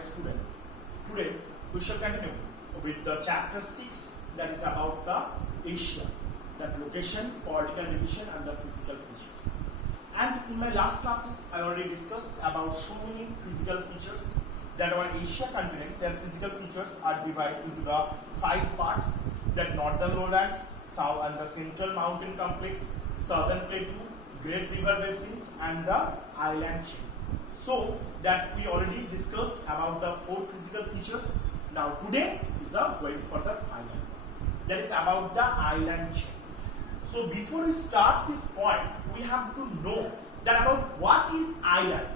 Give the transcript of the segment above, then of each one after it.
dear student. Today we shall continue with the chapter 6, that is about the Asia, that location, political division and the physical features. And in my last classes I already discussed about so many physical features that our Asia continent, their physical features are divided into the 5 parts, that northern lowlands, south and the central mountain complex, southern plateau, great river basins and the island chain. So that we already discussed about the 4 physical features. Now today is going for the final, that is about the island chains. So before we start this point, we have to know that about what is island.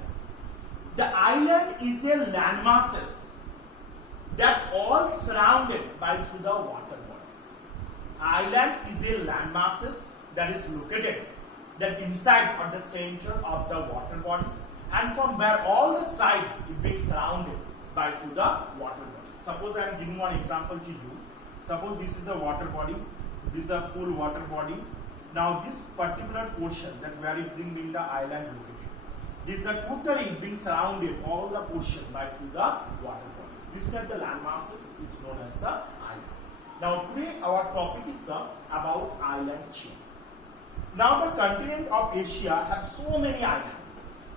The island is a landmasses that all surrounded by through the water bodies. Island is a landmasses that is located that inside or the center of the water bodies, and from where all the sides is being surrounded by through the water bodies. Suppose I am giving one example to you. Suppose this is the water body, this is a full water body. Now this particular portion that where it being the island located, this is the totally being surrounded all the portion by through the water bodies. This kind of land masses is known as the island. Now today our topic is the about island chain. Now the continent of Asia have so many islands.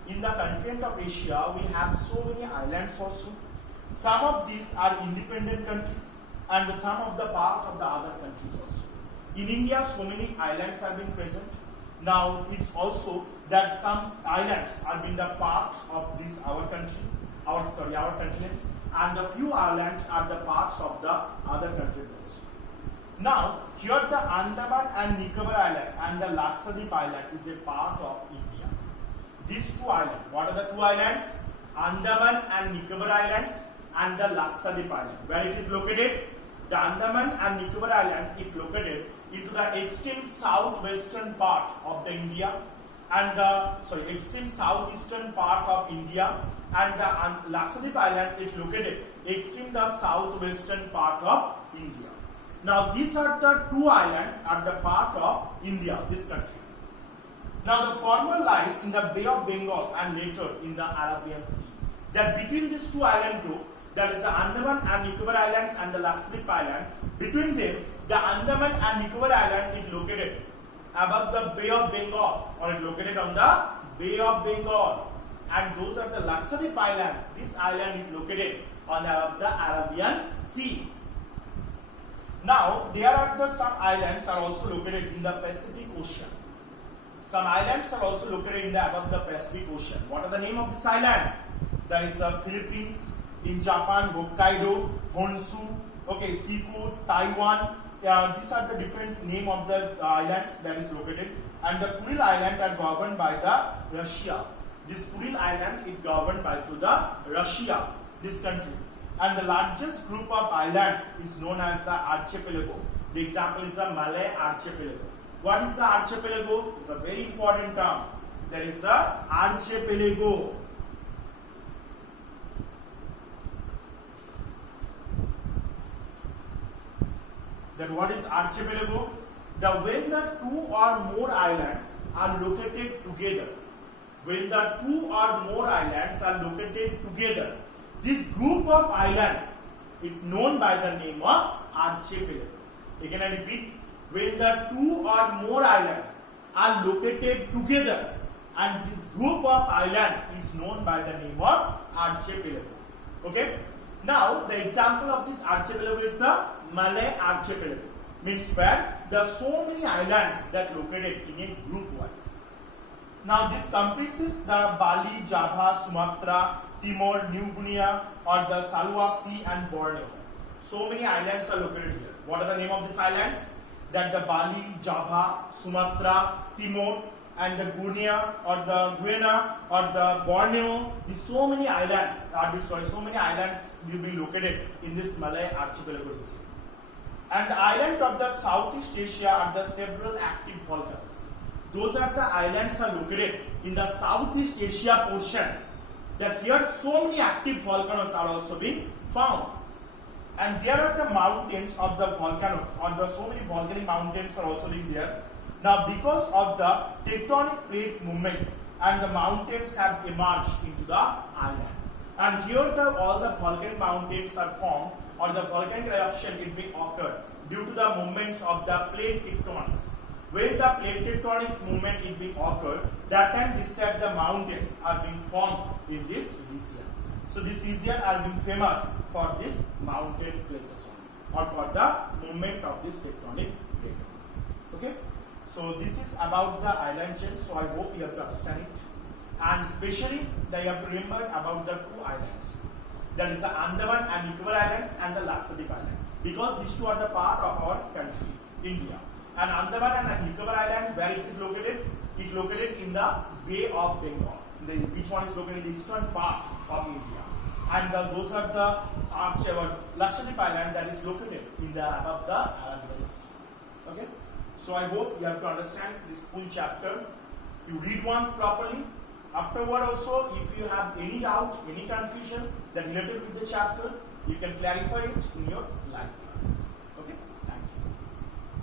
In the continent of Asia we have so many islands also. Some of these are independent countries and some of the part of the other countries also. In India so many islands have been present. Now it's also that some islands are being the part of this our country, our continent, and a few islands are the parts of the other country also. Now here the Andaman and Nicobar Island and the Lakshadweep Island is a part of India. These 2 islands, what are the 2 islands? Andaman and Nicobar Islands and the Lakshadweep Island. Where it is located? The Andaman and Nicobar Islands is located into the extreme southwestern part of the India and the extreme southeastern part of India, and the Lakshadweep Island is located extreme the southwestern part of India. Now these are the 2 islands are the part of India, this country. Now the former lies in the Bay of Bengal and later in the Arabian Sea. That between these 2 island group, that is the Andaman and Nicobar Islands and the Lakshadweep Island, between them the Andaman and Nicobar Island is located above the Bay of Bengal, or is located on the Bay of Bengal, and those are the Lakshadweep Island. This island is located on the Arabian Sea. Now there are the some islands are also located in the Pacific Ocean. Some islands are also located in the above the Pacific Ocean. What are the name of this island? There is the Philippines, in Japan, Hokkaido, Honshu, okay, Siku, Taiwan. These are the different name of the islands that is located, and the Kuril Island are governed by the Russia. This Kuril Island is governed by through the Russia, this country, and the largest group of island is known as the archipelago. The example is the Malay archipelago. What is the archipelago? It's a very important term. That is the archipelago. That what is archipelago? When the 2 or more islands are located together, when the 2 or more islands are located together, this group of island is known by the name of archipelago. Again I repeat, when the 2 or more islands are located together, and this group of island is known by the name of archipelago. Okay. Now the example of this archipelago is the Malay archipelago, means where there are so many islands that located in a group wise. Now this comprises the Bali, Java, Sumatra, Timor, New Guinea, or the Sulawesi and Borneo. So many islands are located here. What are the name of these islands? That the Bali, Java, Sumatra, Timor, and the Guinea or the Guyana or the Borneo. These so many islands will be located in this Malay archipelago region. And the island of the Southeast Asia are the several active volcanoes. Those are the islands are located in the Southeast Asia portion. That here so many active volcanoes are also being found. And there are the mountains of the volcanoes, or the so many volcanic mountains are also being there. Now because of the tectonic plate movement and the mountains have emerged into the island. And here all the volcanic mountains are formed, or the volcanic eruption it may occur due to the movements of the plate tectonics. When the plate tectonics movement it will occur, that time this type the mountains are being formed in this region. So this region are being famous for this mountain places only, or for the movement of this tectonic plate. Okay. So this is about the island chain. So I hope you have to understand it, and especially that you have to remember about the two islands. That is the Andaman and Nicobar Islands and the Lakshadweep Island, because these two are the part of our country, India. And Andaman and Nicobar Island, where it is located? It is located in the Bay of Bengal. Which one is located in the eastern part of India? And those are the Lakshadweep Island that is located in the above the Arabian Sea. Okay. So I hope you have to understand this full chapter. You read once properly. Afterward also, if you have any doubt, any confusion that related with the chapter, you can clarify it in your live class.